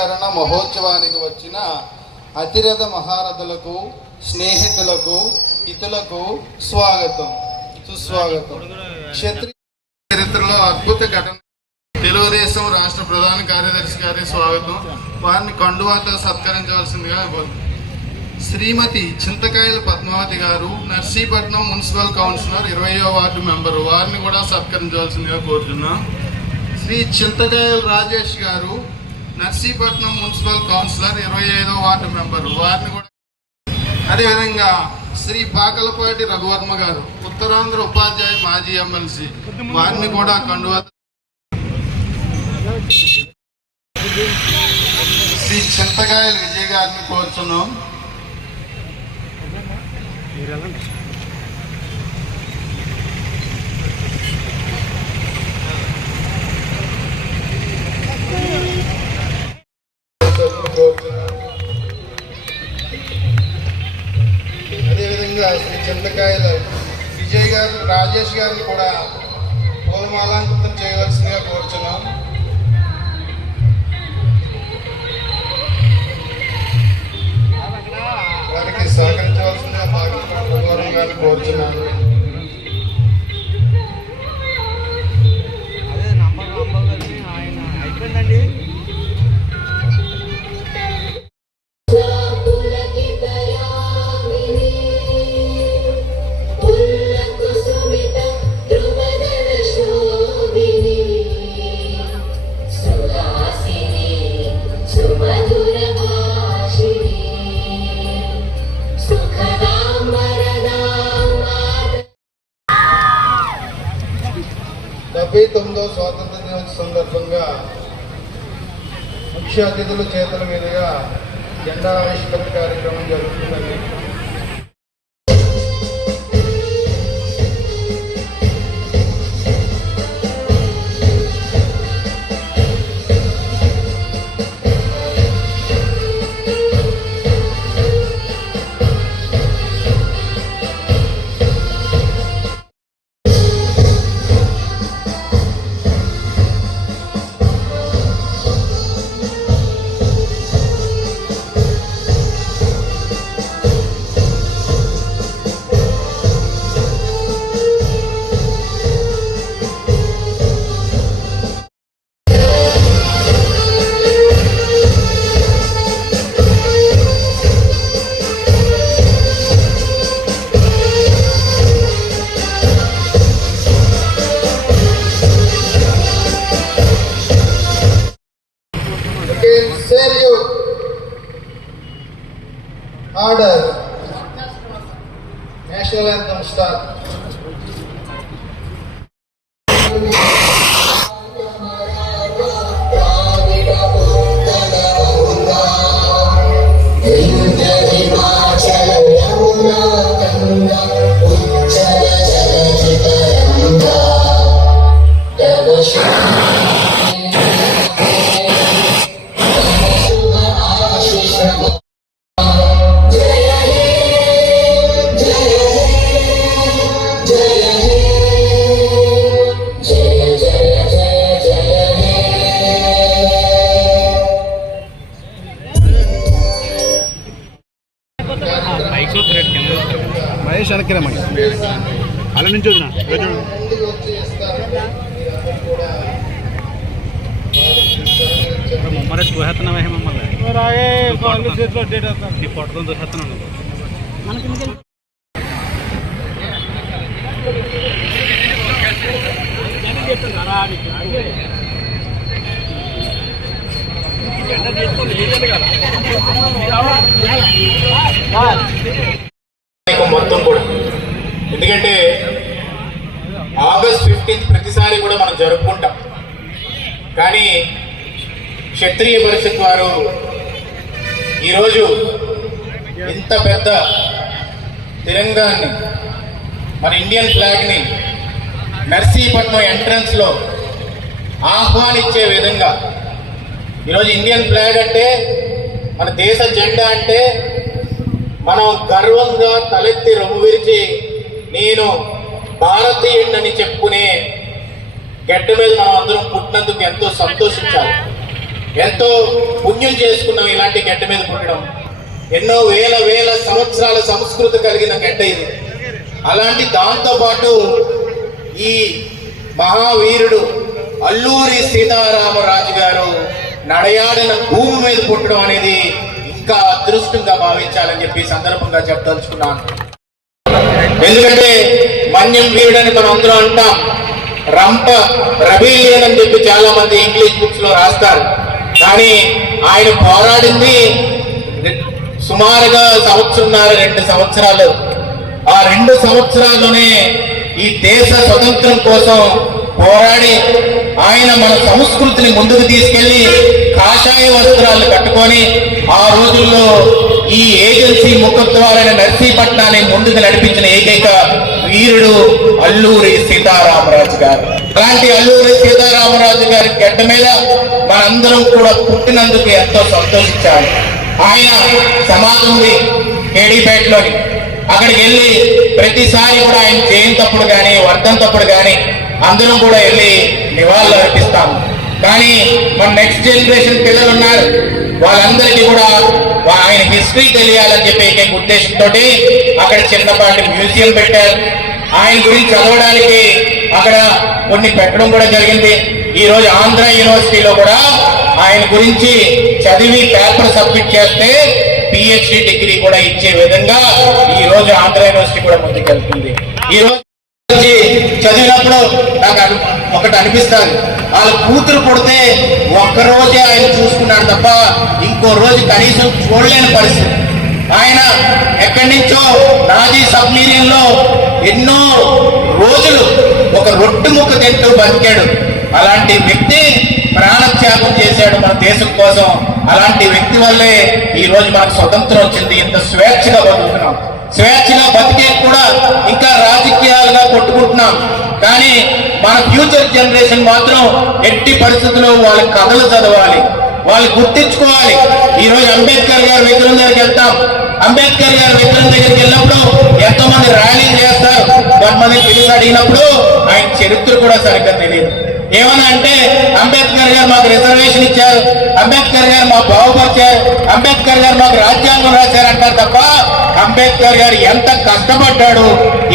ఆవిష్కరణ మహోత్సవానికి వచ్చిన అతిరథ మహారథులకు స్నేహితులకు ఇతులకు స్వాగతం సుస్వాగతం. క్షత్రియ చరిత్రలో అద్భుత ఘటన. తెలుగుదేశం రాష్ట్ర ప్రధాన కార్యదర్శి గారి స్వాగతం. వారిని కండువాతో సత్కరించవలసిందిగా శ్రీమతి చింతకాయల పద్మావతి గారు నర్సీపట్నం మున్సిపల్ కౌన్సిలర్ ఇరవయో వార్డు మెంబరు. వారిని కూడా సత్కరించవలసిందిగా కోరుతున్నాం. శ్రీ చింతకాయల రాజేష్ గారు నర్సీపట్నం మున్సిపల్ కౌన్సిలర్ ఇరవై ఐదో వార్డు మెంబర్. వారిని కూడా అదేవిధంగా శ్రీ పాకలపాటి రఘువర్మ గారు ఉత్తరాంధ్ర ఉపాధ్యాయ మాజీ ఎమ్మెల్సీ. వారిని కూడా కండువా శ్రీ చింతకాయల విజయ్ గారిని కోరుచున్నాం. అదేవిధంగా శ్రీ చింతకాయల విజయ్ గారు రాజేష్ గారిని కూడా పూలమాలాంకృతం చేయవలసిందిగా కోరుచున్నాం. వారికి సహకరించవలసిందిగా భాగస్వామి కోరుచున్నాను. ముఖ్య అతిథుల చేతుల మీదుగా జెండా ఆవిష్కరణ మొత్తం కూడా. ఎందుకంటే ఆగస్ట్ ఫిఫ్టీన్త్ ప్రతిసారి కూడా మనం జరుపుకుంటాం. కానీ క్షత్రియ పరిషత్ వారు ఈరోజు ఇంత పెద్ద తిరంగాన్ని మన ఇండియన్ ఫ్లాగ్ని నర్సీపట్నం ఎంట్రన్స్లో ఆహ్వానించే విధంగా ఈరోజు ఇండియన్ ఫ్లాగ్ అంటే మన దేశ జెండా అంటే మనం గర్వంగా తలెత్తి రొమ్ము విరిచి నేను భారతీయుడిని చెప్పుకునే గడ్డ మీద మనం అందరం పుట్టినందుకు ఎంతో సంతోషించాలి. ఎంతో పుణ్యం చేసుకున్నాం ఇలాంటి గడ్డ మీద పుట్టడం. ఎన్నో వేల వేల సంవత్సరాల సంస్కృతి కలిగిన గడ్డ ఇది. అలాంటి దాంతో పాటు ఈ మహావీరుడు అల్లూరి సీతారామరాజు గారు నడయాడిన భూమి మీద పుట్టడం అనేది ఇంకా అదృష్టంగా భావించాలని చెప్పి సందర్భంగా చెప్పదలుచుకున్నాను. ఎందుకంటే మన్యం వీరుడని మనం అందరూ అంటాం. రంప రబీలియన్ అని చెప్పి చాలా మంది ఇంగ్లీష్ బుక్స్లో రాస్తారు. కానీ ఆయన పోరాడింది సుమారుగా సంవత్సరంన్నర రెండు సంవత్సరాలు. ఆ రెండు సంవత్సరాల్లోనే ఈ దేశ స్వతంత్రం కోసం పోరాడి ఆయన మన సంస్కృతిని ముందుకు తీసుకెళ్ళి కాషాయ వస్త్రాలు కట్టుకొని ఆ రోజుల్లో ఈ ఏజెన్సీ ముఖద్వారైన నర్సీపట్నాన్ని ముందుకు నడిపించిన ఏకైక వీరుడు అల్లూరి సీతారామరాజు గారు. అలాంటి అల్లూరి సీతారామరాజు గారి గడ్డ మీద మనందరం కూడా పుట్టినందుకు ఎంతో సంతోషించాలి. ఆయన సమాధి ఉంది కేడీపేటలోని. అక్కడికి వెళ్ళి ప్రతిసారి కూడా ఆయన జయంతప్పుడు కానీ వర్ధంతప్పుడు కానీ అందరం కూడా వెళ్ళి నివాళులు అర్పిస్తాము. కానీ మన నెక్స్ట్ జనరేషన్ పిల్లలు ఉన్నారు వాళ్ళందరికీ కూడా ఆయన హిస్టరీ తెలియాలని చెప్పి ఏకైక ఉద్దేశంతో అక్కడ చిన్నపాటి మ్యూజియం పెట్టారు. ఆయన గురించి చదవడానికి అక్కడ కొన్ని పెట్టడం కూడా జరిగింది. ఈ రోజు ఆంధ్ర యూనివర్సిటీలో కూడా ఆయన గురించి చదివి పేపర్ సబ్మిట్ చేస్తే పిహెచ్డి డిగ్రీ కూడా ఇచ్చే విధంగా ఈ రోజు ఆంధ్ర యూనివర్సిటీ కూడా ముందుకెళ్తుంది ఈ రోజు చదివినప్పుడు నాకు ఒకటి అనిపిస్తుంది. వాళ్ళ కూతురు పుడితే ఒక్క రోజే ఆయన చూసుకున్నాడు తప్ప ఇంకో రోజు కనీసం చూడలేని పరిస్థితి. ఆయన ఎక్కడి నుంచో నాజీ సబ్మీరియన్లో ఎన్నో రోజులు ఒక రొట్టు ముక్క తింటూ బతికాడు. అలాంటి వ్యక్తి ప్రాణత్యాగం చేశాడు మన దేశం కోసం. అలాంటి వ్యక్తి వల్లే ఈరోజు మనకు స్వతంత్రం వచ్చింది. ఇంత స్వేచ్ఛగా బతుకుతున్నాం. స్వేచ్ఛగా బతికే కూడా ఇంకా రాజకీయాలుగా కొట్టుకుంటున్నాం. కానీ మన ఫ్యూచర్ జనరేషన్ మాత్రం ఎట్టి పరిస్థితుల్లో వాళ్ళ కథలు చదవాలి వాళ్ళు గుర్తించుకోవాలి. ఈరోజు అంబేద్కర్ గారి విగ్రహం దగ్గరికి వెళ్తాం. అంబేద్కర్ గారి విగ్రహం దగ్గరికి వెళ్ళినప్పుడు ఎంతో మంది ర్యాలీలు చేస్తారు. కొంతమంది పిల్లలు అడిగినప్పుడు ఆయన చరిత్ర కూడా సరిగ్గా తెలియదు. ఏమన్నా అంటే అంబేద్కర్ గారు మాకు రిజర్వేషన్ ఇచ్చారు. అంబేద్కర్ గారు మాకు బాగుపరిచారు. అంబేద్కర్ గారు మాకు రాజ్యాంగం రాశారు అంటారు తప్ప అంబేద్కర్ గారు ఎంత కష్టపడ్డాడు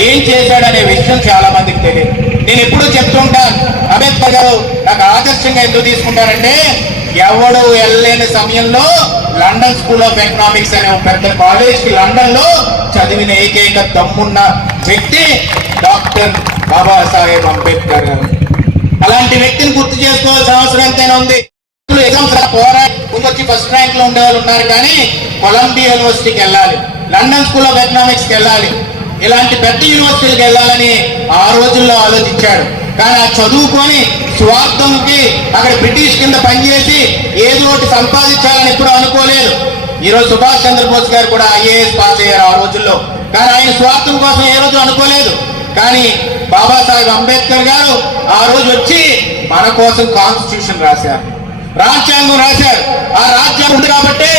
ఏం చేశాడనే విషయం చాలా మందికి తెలియదు నేను ఎప్పుడూ చెప్తుంటాను అంబేద్కర్ గారు లక్ష్యంగా ఎందుకు తీసుకుంటారంటే ఎవడు వెళ్ళలేని సమయంలో లండన్ స్కూల్ ఆఫ్ ఎకనామిక్స్ అనే ఒక పెద్ద కాలేజ్కి లండన్లో చదివిన ఏకైక దమ్మున్న వ్యక్తి డాక్టర్ బాబాసాహెబ్ అంబేద్కర్. గారు అలాంటి వ్యక్తిని గుర్తు చేసుకోవాల్సిన అవసరం ఎంతైనా ఉంది. ఎగ్జామ్స్ పోరాడి ముందొచ్చి ఫస్ట్ ర్యాంక్లో ఉండే వాళ్ళు ఉన్నారు కానీ కొలంబియా యూనివర్సిటీకి వెళ్ళాలి. లండన్ స్కూల్ ఆఫ్ ఎకనామిక్స్కి వెళ్ళాలి. ఇలాంటి పెద్ద యూనివర్సిటీలకు వెళ్ళాలని ఆ రోజుల్లో ఆలోచించాడు. కానీ ఆ చదువుకొని స్వార్థంకి అక్కడ బ్రిటిష్ కింద పనిచేసి ఏదో ఒకటి సంపాదించాలని ఎప్పుడు అనుకోలేదు. ఈరోజు సుభాష్ చంద్రబోస్ గారు కూడా ఐఏఎస్ పాస్ అయ్యారు ఆ రోజుల్లో. కానీ ఆయన స్వార్థం కోసం ఏ రోజు అనుకోలేదు. కానీ బాబాసాహెబ్ అంబేద్కర్ గారు ఆ రోజు వచ్చి మన కోసం కాన్స్టిట్యూషన్ రాశారు. రాజ్యాంగం రాశారు. ఆ రాజ్యాంగం ఉంది కాబట్టి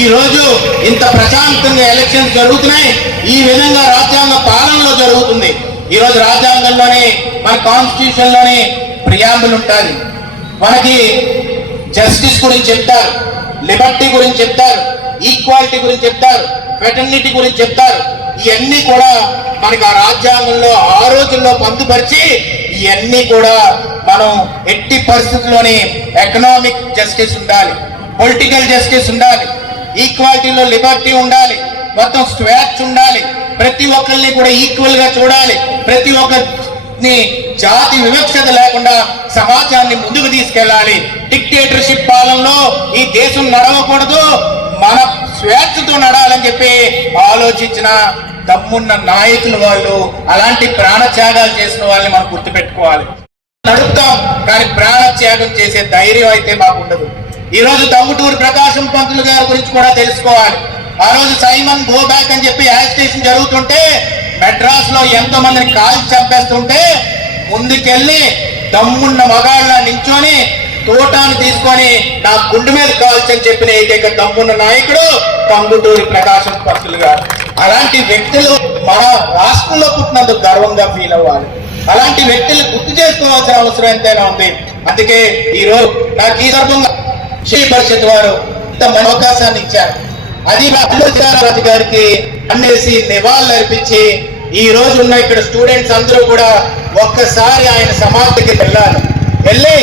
ఈ రోజు ఇంత ప్రశాంతంగా ఎలక్షన్స్ జరుగుతున్నాయి. ఈ విధంగా రాజ్యాంగ పాలనలో జరుగుతుంది. ఈ రోజు రాజ్యాంగంలోనే మన కాన్స్టిట్యూషన్లోనే ప్రియాంబుల్ ఉంటుంది మనకి జస్టిస్ గురించి చెప్తారు. లిబర్టీ గురించి చెప్తారు. ఈక్వాలిటీ గురించి చెప్తారు. ఫెటర్నిటీ గురించి చెప్తారు. ఇవన్నీ కూడా మనకి ఆ రాజ్యాంగంలో ఆ రోజుల్లో పొందుపరిచి ఇవన్నీ కూడా మనం ఎట్టి పరిస్థితుల్లోని ఎకనామిక్ జస్టిస్ ఉండాలి పొలిటికల్ జస్టిస్ ఉండాలి ఈక్వాలిటీలో లిబర్టీ ఉండాలి మొత్తం స్వేచ్ఛ ఉండాలి ప్రతి ఒక్కరిని కూడా ఈక్వల్గా చూడాలి ప్రతి ఒక్కరిని జాతి వివక్షత లేకుండా సమాజాన్ని ముందుకు తీసుకెళ్ళాలి. డిక్టేటర్షిప్ పాలనలో ఈ దేశం నడవకూడదు మన స్వేచ్ఛతో నడాలని చెప్పి ఆలోచించిన దమ్మున్న నాయకులు వాళ్ళు అలాంటి ప్రాణత్యాగాలు చేసిన వాళ్ళని మనం గుర్తుపెట్టుకోవాలి. నడుపుతాం కానీ ప్రాణత్యాగం చేసే ధైర్యం అయితే మాకు ఉండదు ఈ రోజు తమ్ముటూరు ప్రకాశం పంతులు గారి గురించి కూడా తెలుసుకోవాలి. ఆ రోజు సైమన్ గో బ్యాక్ అని చెప్పి యాజిటేషన్ జరుగుతుంటే మెడ్రాస్లో ఎంతో మందిని కాల్చి చంపేస్తుంటే ముందుకెళ్ళి దమ్మున్న మగాళ్ళ నించొని తోటాన్ని తీసుకొని నా గుండె మీద కాల్చని చెప్పిన ఏకైక దమ్మున్న నాయకుడు కంగుటూరి ప్రకాశం పంతులు గారు. అలాంటి వ్యక్తులు మన రాష్ట్రంలో పుట్టినందుకు గర్వంగా ఫీల్ అవ్వాలి. అలాంటి వ్యక్తులు గుర్తు చేసుకోవాల్సిన అవసరం ఎంతైనా ఉంది. అందుకే ఈ రోజు నాకు ఈ సందర్భంగా శ్రీ పరిషత్ వారు ఇంత మన అవకాశాన్ని ఇచ్చారు. అది మా గారికి అన్నేసి నివాళులు అర్పించి ఈ రోజు ఉన్న ఇక్కడ స్టూడెంట్స్ అందరూ కూడా ఒక్కసారి ఆయన సమాధికి వెళ్ళాలి. వెళ్ళి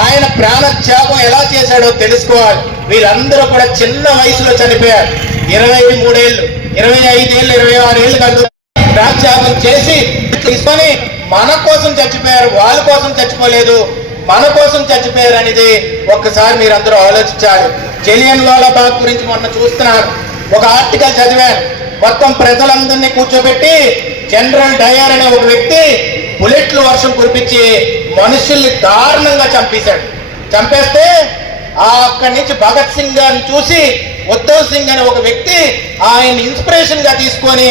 ఆయన ప్రాణ త్యాగం ఎలా చేశాడో తెలుసుకోవాలి. వీరందరూ కూడా చిన్న వయసులో చనిపోయారు. ఇరవై మూడేళ్ళు ఇరవై ఐదేళ్ళు ఇరవై ఆరు ఏళ్ళు ప్రాణత్యాగం చేసి తీసుకొని మన కోసం చచ్చిపోయారు వాళ్ళ కోసం చచ్చిపోలేదు మన కోసం చచ్చిపోయారు అనేది ఒక్కసారి మీరు అందరూ ఆలోచించాలి. జలియన్ వాలాబాగ్ గురించి మొన్న చూస్తున్నారు. ఒక ఆర్టికల్ చదివాను. మొత్తం ప్రజలందరినీ కూర్చోబెట్టి జనరల్ డయర్ అనే ఒక వ్యక్తి బుల్లెట్లు వర్షం కురిపించి మనుషుల్ని దారుణంగా చంపేశాడు. చంపేస్తే ఆ అక్కడి నుంచి భగత్ సింగ్ గారిని చూసి ఉద్ధవ్ సింగ్ అనే ఒక వ్యక్తి ఆయన ఇన్స్పిరేషన్గా తీసుకొని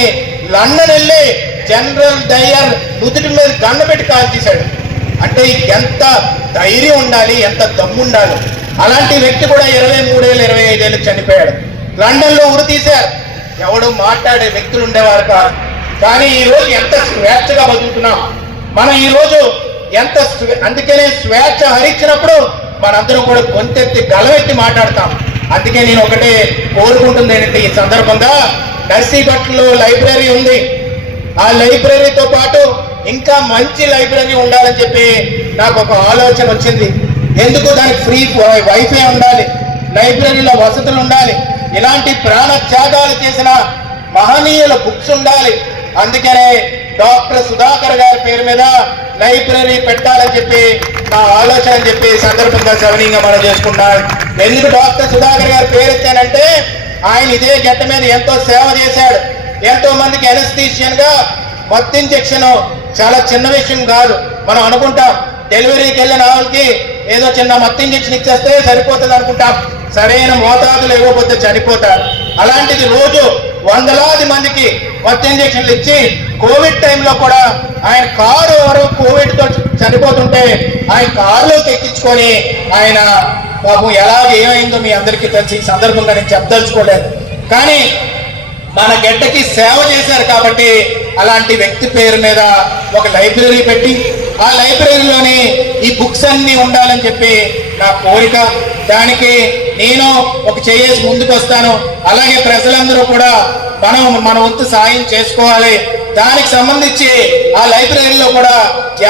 లండన్ వెళ్ళి జనరల్ డయర్ నుదుటి మీద గన్న పెట్టి కాల్ తీశాడు అంటే ఎంత ధైర్యం ఉండాలి ఎంత దమ్ము ఉండాలి. అలాంటి వ్యక్తి కూడా ఇరవై మూడేళ్ళు ఇరవై ఐదేళ్ళు చనిపోయాడు. లండన్లో ఉరి తీశారు. ఎవడు మాట్లాడే వ్యక్తులు ఉండేవారు కాదు. కానీ ఈరోజు ఎంత స్వేచ్ఛగా బతుకుతున్నాం. మనం ఈరోజు ఎంత స్వే- అందుకనే స్వేచ్ఛ హరించినప్పుడు మనందరం కూడా గొంతెత్తి గలవెత్తి మాట్లాడతాం. అందుకే నేను ఒకటే కోరుకుంటుంది ఏంటంటే ఈ సందర్భంగా నర్సీపట్నంలో లైబ్రరీ ఉంది. ఆ లైబ్రరీతో పాటు ఇంకా మంచి లైబ్రరీ ఉండాలని చెప్పి నాకు ఒక ఆలోచన వచ్చింది. ఎందుకు దానికి ఫ్రీ వైఫై ఉండాలి? లైబ్రరీలో వసతులు ఉండాలి? ఇలాంటి ప్రాణ త్యాగాలు చేసిన మహనీయుల బుక్స్ ఉండాలి. అందుకనే డాక్టర్ సుధాకర్ గారి పేరు మీద లైబ్రరీ పెట్టాలని చెప్పి నా ఆలోచన అని చెప్పి సందర్భంగా సవనీయంగా మనం చేసుకుంటాను ఎందుకు డాక్టర్ సుధాకర్ గారి పేరు ఎత్తానంటే ఆయన ఇదే గట్ట మీద ఎంతో సేవ చేశాడు. ఎంతో మందికి ఎనస్థీషియన్గా మత్తు ఇంజెక్షన్ చాలా చిన్న విషయం కాదు. మనం అనుకుంటాం డెలివరీకి వెళ్ళిన వాళ్ళకి ఏదో చిన్న మత్తు ఇంజక్షన్ ఇచ్చేస్తే సరిపోతుంది అనుకుంటాం. సరైన మోతాదులు ఇవ్వకపోతే చనిపోతారు. అలాంటిది రోజు వందలాది మందికి మత్తు ఇంజక్షన్లు ఇచ్చి కోవిడ్ టైంలో కూడా ఆయన కారు ఎవరు కోవిడ్తో చనిపోతుంటే ఆయన కారులోకి ఎక్కించుకొని ఆయన పాపం ఎలాగ ఏమైందో మీ అందరికీ తెలిసి. ఈ సందర్భంగా నేను చెప్పదలుచుకోలేదు. కానీ మన గడ్డకి సేవ చేశారు కాబట్టి అలాంటి వ్యక్తి పేరు మీద ఒక లైబ్రరీ పెట్టి ఆ లైబ్రరీలోని ఈ బుక్స్ అన్ని ఉండాలని చెప్పి నా కోరిక. దానికి నేను ఒక చేసి ముందుకు వస్తాను అలాగే ప్రజలందరూ కూడా మనం మన వంతు సాయం చేసుకోవాలి. దానికి సంబంధించి ఆ లైబ్రరీలో కూడా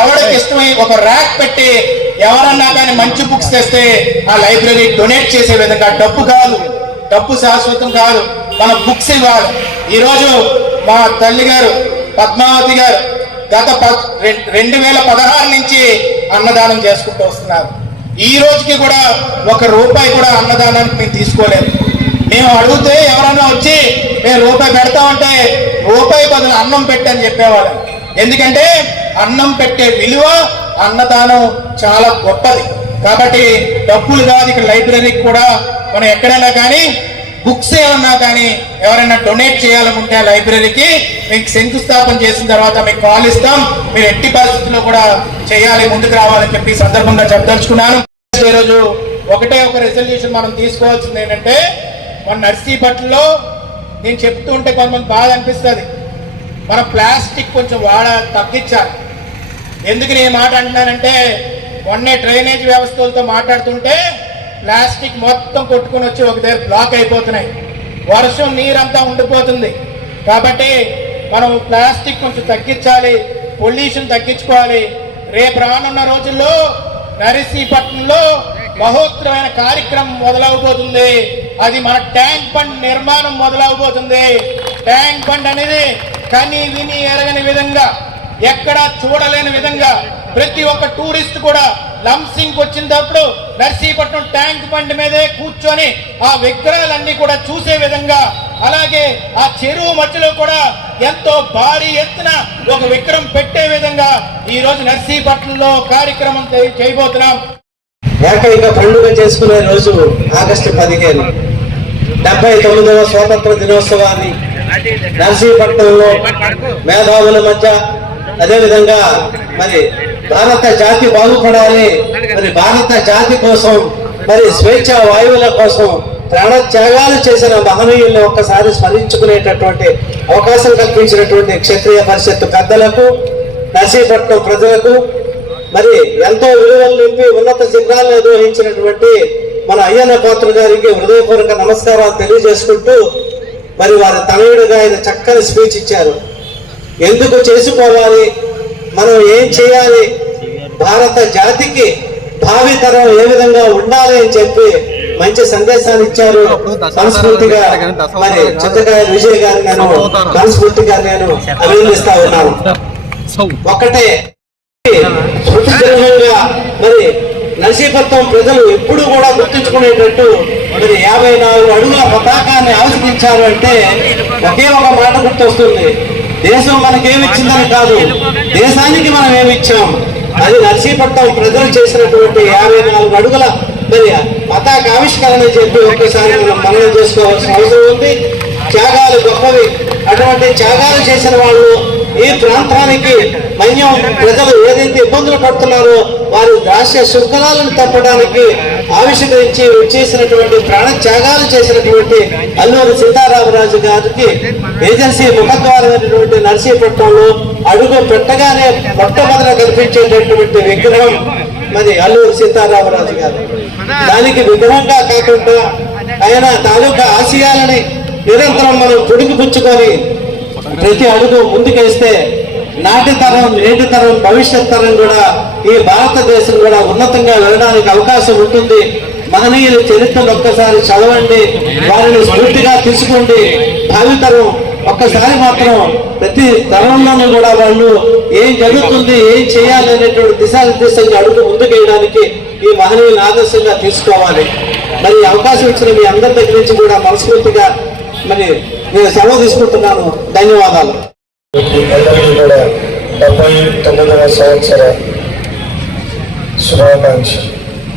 ఎవరికి ఇష్టమై ఒక ర్యాక్ పెట్టి ఎవరన్నా కానీ మంచి బుక్స్ తెస్తే ఆ లైబ్రరీ డొనేట్ చేసే విధంగా డబ్బు కాదు. డబ్బు శాశ్వతం కాదు. మన బుక్స్ ఇవ్వాలి. ఈరోజు మా తల్లి గారు పద్మావతి గారు గత ప- రెండు వేల పదహారు నుంచి అన్నదానం చేసుకుంటూ వస్తున్నారు. ఈ రోజుకి కూడా ఒక రూపాయి కూడా అన్నదానానికి మేము తీసుకోలేదు. మేము అడిగితే ఎవరన్నా వచ్చి మేము రూపాయి పెడతామంటే రూపాయి బదులు అన్నం పెట్టని చెప్పేవాళ్ళం. ఎందుకంటే అన్నం పెట్టే విలువ అన్నదానం చాలా గొప్పది. కాబట్టి డబ్బులు కాదు ఇక్కడ లైబ్రరీకి కూడా. మనం ఎక్కడైనా కానీ బుక్స్ ఏమన్నా కానీ ఎవరైనా డొనేట్ చేయాలనుకుంటే ఆ లైబ్రరీకి మీకు శంకుస్థాపన చేసిన తర్వాత మీకు కాల్ ఇస్తాం. మీరు ఎట్టి పరిస్థితుల్లో కూడా చేయాలి ముందుకు రావాలని చెప్పి సందర్భంగా చెప్పదలుచుకున్నాను. ఈరోజు ఒకటే ఒక రెజల్యూషన్ మనం తీసుకోవాల్సింది ఏంటంటే మన నర్సీపట్నంలో నేను చెప్తూ ఉంటే కొంతమంది బాధ అనిపిస్తుంది. మన ప్లాస్టిక్ కొంచెం వాడ తగ్గించాలి. ఎందుకు నేను మాట అంటున్నానంటే మొన్నే డ్రైనేజ్ వ్యవస్థలతో మాట్లాడుతుంటే ప్లాస్టిక్ మొత్తం కొట్టుకుని వచ్చి ఒక దగ్గర బ్లాక్ అయిపోతున్నాయి. వర్షం నీరంతా ఉండిపోతుంది. కాబట్టి మనం ప్లాస్టిక్ కొంచెం తగ్గించాలి పొల్యూషన్ తగ్గించుకోవాలి. రేపు రానున్న రోజుల్లో నరసీపట్నంలో మహోత్తరమైన కార్యక్రమం మొదలవబోతుంది. అది మన ట్యాంక్ బండ్ నిర్మాణం మొదలవబోతుంది. ట్యాంక్ బండ్ అనేది కని విని ఎరగని విధంగా ఎక్కడా చూడలేని విధంగా ప్రతి ఒక్క టూరిస్ట్ కూడా లంసింగ్ వచ్చినప్పుడు నర్సీపట్నం ట్యాంక్ బండ్ మీదే కూర్చొని ఆ విగ్రహాలన్నీ కూడా చూసే విధంగా అలాగే ఆ చెరువు మధ్యలో కూడా ఎంతో భారీ ఎత్తున ఒక విగ్రహం పెట్టే విధంగా ఈ రోజు నర్సీపట్నంలో కార్యక్రమం చేయబోతున్నాం. ఏకైక పండుగ చేసుకునే రోజు ఆగస్టు పదిహేను. డెబ్బై తొమ్మిదవ స్వాతంత్ర దినోత్సవాన్ని నర్సీపట్నంలో మేధావుల మధ్య అదేవిధంగా మరి భారత జాతి బాగుపడాలి మరి భారత జాతి కోసం మరి స్వేచ్ఛ వాయువుల కోసం ప్రాణత్యాగాలు చేసిన మహనీయుల్ని ఒక్కసారి స్మరించుకునేటటువంటి అవకాశం కల్పించినటువంటి క్షత్రియ పరిషత్ పెద్దలకు నర్సీపట్నం ప్రజలకు మరి ఎంతో విలువలు నింపి ఉన్నత శిఖరాలను నిర్వహించినటువంటి మన అయ్యన్న పాత్ర గారికి హృదయపూర్వక నమస్కారాలు తెలియజేసుకుంటూ మరి వారి తనయుడుగా ఆయన చక్కని స్పీచ్ ఇచ్చారు. ఎందుకు చేసుకోవాలి? మనం ఏం చేయాలి? భారత జాతికి భావి తరం ఏ విధంగా ఉండాలి అని చెప్పి మంచి సందేశాన్ని ఇచ్చారు. మనస్ఫూర్తిగా మరి చిత్తకాయ విజయ్ గారు నేను మనస్ఫూర్తిగా నేను అభినందిస్తా ఉన్నాను. ఒక్కటే మరి నర్సీపట్నం ప్రజలు ఎప్పుడు కూడా గుర్తుంచుకునేటట్టు మరి యాభై నాలుగు అడుగుల పతాకాన్ని ఆవిష్కరించారు అంటే ఒకే ఒక మాట గుర్తొస్తుంది. దేశం మనకేమిచ్చిందని కాదు. దేశానికి మనం ఏమిచ్చాం అది నర్సీపట్నం ప్రజలు చేసినటువంటి యాభై నాలుగు అడుగుల మరి పతాక ఆవిష్కరణ చెప్పి ఒక్కసారి మనం మననం చేసుకోవాల్సిన అవసరం ఉంది. త్యాగాలు గొప్పవి. అటువంటి త్యాగాలు చేసిన వాళ్ళు ఈ ప్రాంతానికి మన్యం ప్రజలు ఏదైతే ఇబ్బందులు పడుతున్నారో వారి దాస్య శృంఖలాలను తప్పడానికి ఆవిష్కరించి చేసినటువంటి ప్రాణ త్యాగాలు చేసినటువంటి అల్లూరి సీతారామరాజు గారికి ఏజెన్సీ ముఖద్వారమైనటువంటి నర్సీపట్నంలో అడుగు పెట్టగానే మొట్టమొదట కనిపించేటటువంటి విగ్రహం మరి అల్లూరి సీతారామరాజు గారు. దానికి విగ్రహంగా కాకుండా ఆయన తాలూకా ఆశయాలని నిరంతరం మనం పుచ్చుకొని ప్రతి అడుగు ముందుకేస్తే నాటి తరం నేటి తరం భవిష్యత్ తరం కూడా ఈ భారతదేశం కూడా ఉన్నతంగా వెళ్ళడానికి అవకాశం ఉంటుంది. మహనీయుల చరిత్రను ఒక్కసారి చదవండి. వారిని స్ఫూర్తిగా తీసుకోండి. భావితరం ఒక్కసారి మాత్రం ప్రతి తరంలోనూ కూడా వాళ్ళు ఏం జరుగుతుంది ఏం చేయాలి అనేటువంటి దిశానిర్దేశంగా అడుగు ముందుకేయడానికి ఈ మహనీయులను ఆదర్శంగా తీసుకోవాలి. మరి అవకాశం ఇచ్చిన మీ అందరి దగ్గర నుంచి కూడా మనస్ఫూర్తిగా మరి నేను సెలవు తీసుకుంటున్నాను. ధన్యవాదాలు. కూడా డెబ్బై తొమ్మిదవ సంవత్సర శుభాకాంక్ష.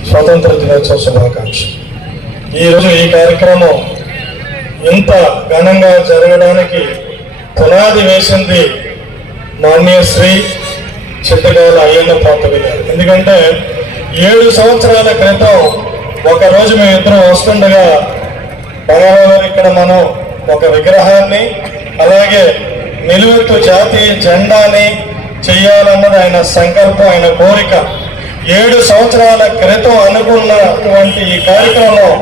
స్వాతంత్ర దినోత్సవ శుభాకాంక్ష. ఈరోజు ఈ కార్యక్రమం ఇంత ఘనంగా జరగడానికి పునాది వేసింది మాన్యశ్రీ చిట్టగాల అయ్యన్న పాత్ర గారు. ఎందుకంటే ఏడు సంవత్సరాల క్రితం ఒక రోజు మేము ఇద్దరం వస్తుండగా బంగారావు ఇక్కడ మనం ఒక విగ్రహాన్ని అలాగే నిలువెత్తు జాతీయ జెండాని చేయాలన్నది ఆయన సంకల్పం ఆయన కోరిక. ఏడు సంవత్సరాల క్రితం అనుకున్నటువంటి ఈ కార్యక్రమం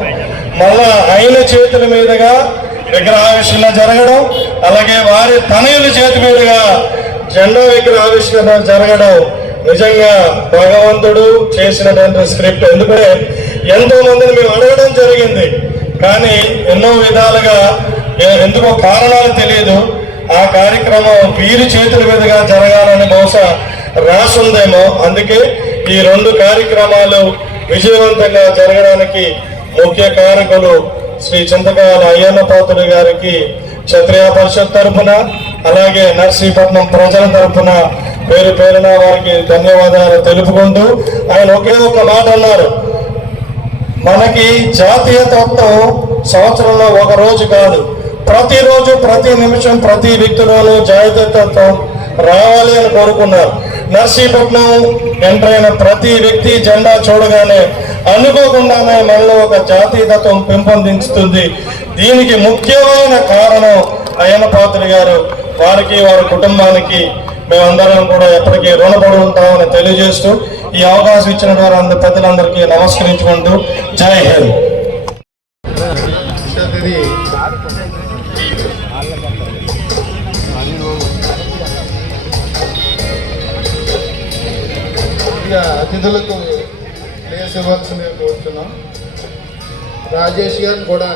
మళ్ళా ఆయన చేతుల మీదుగా విగ్రహావిష్కరణ జరగడం అలాగే వారి తనయుల చేతి మీదుగా జెండా విగ్రహావిష్కరణ జరగడం నిజంగా భగవంతుడు చేసినటువంటి స్క్రిప్ట్. ఎందుకంటే ఎంతో మందిని మేము అడగడం జరిగింది. కానీ ఎన్నో విధాలుగా ఎందుకో కారణాలు తెలియదు. ఆ కార్యక్రమం వీరి చేతుల మీదుగా జరగాలని బహుశా రాసుందేమో. అందుకే ఈ రెండు కార్యక్రమాలు విజయవంతంగా జరగడానికి ముఖ్య కారకులు శ్రీ చింతకాయల అయ్యన్న పాత్రుడు గారికి క్షత్రియ పరిషత్ తరఫున అలాగే నర్సీపట్నం ప్రజల తరఫున పేరు పేరున వారికి ధన్యవాదాలు తెలుపుకుంటూ ఆయన ఒకే ఒక మాట అన్నారు. మనకి జాతీయతత్వం సంవత్సరంలో ఒక రోజు కాదు. ప్రతిరోజు ప్రతి నిమిషం ప్రతి వ్యక్తిలోనూ జాతీయతత్వం రావాలి అని కోరుకున్నారు. నర్సీపట్నం ఎంటర్ అయిన ప్రతి వ్యక్తి జెండా చూడగానే అనుకోకుండానే మనలో ఒక జాతీయతత్వం పెంపొందించుతుంది. దీనికి ముఖ్యమైన కారణం అయ్యన పాత్రి గారు వారికి వారి కుటుంబానికి మేమందరం కూడా ఎప్పటికీ రుణపడి ఉంటామని తెలియజేస్తూ ఈ అవకాశం ఇచ్చిన వారు అందరి పెద్దలందరికీ నమస్కరించుకుంటూ జై హింద్. ఇక అతిథులకు ప్లేస్ ఇవ్వాల్సిందిగా కోరుతున్నాం. రాజేష్ గారిని కూడా